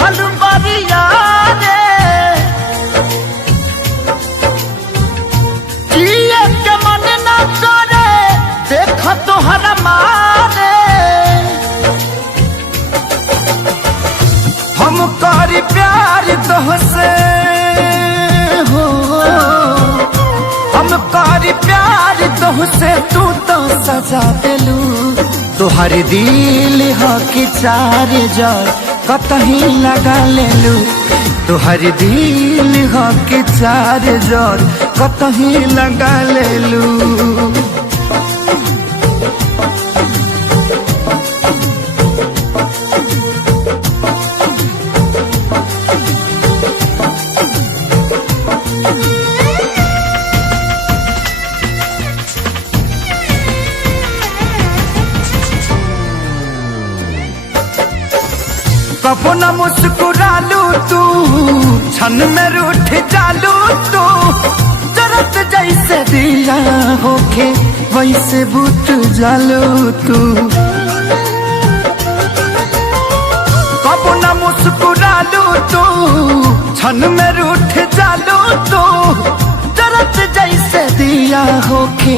दिहल बरिया रे जिए के मन न करे देख तोहरा मारे हम करी प्यार तोहसे हो हम करी प्यार तोहसे तू तो सजा देलू तोहर दिल हो कि चार जार कतही लगा लेलू तोहर दिल हो कि चार जार कतही लगा लेलू कबो न मुस्कुरालू तू क्षण में रूठ जालू तू जरत जैसे दिया होके वैसे बुत जालू तू कबो न मुस्कुरालू तू क्षण में रूठ जालू तू जरत जैसे दिया होके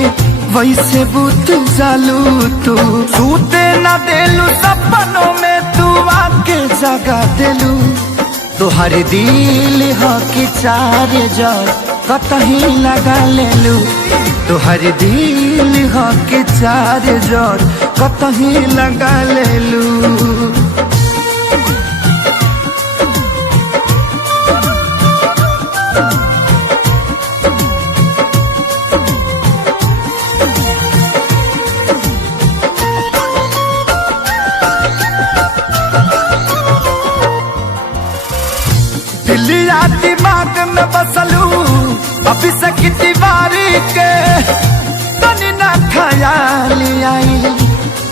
वैसे बुत जालू तू सूते न देलू सपनों में तू आके जगा देलू तोहर दिल हो कि चार जार कतही लगा लेलू तोहर दिल हो कि चार जार कतही लगा लेलू दिलिया दिमाग में बसलू अभी से की दीवारी के तनी ना ख्याल आई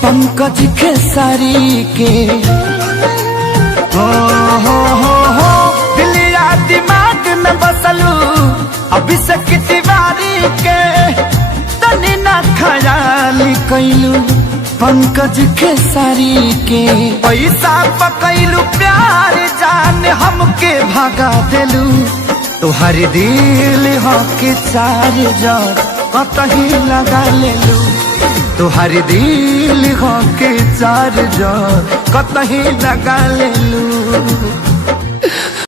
पंकज खेसारी के हो दिलिया दिमाग में बसलू अभी से की दीवारी के तनी ना ख्याल कैलू पंकज खेसारी के पैसा पकैलू प्यार जान हमके भगा देलू तोहर दिल हो कि चार जार कतही लगा लेलू तोहर दिल हो कि चार जार कतही लगा लेलू।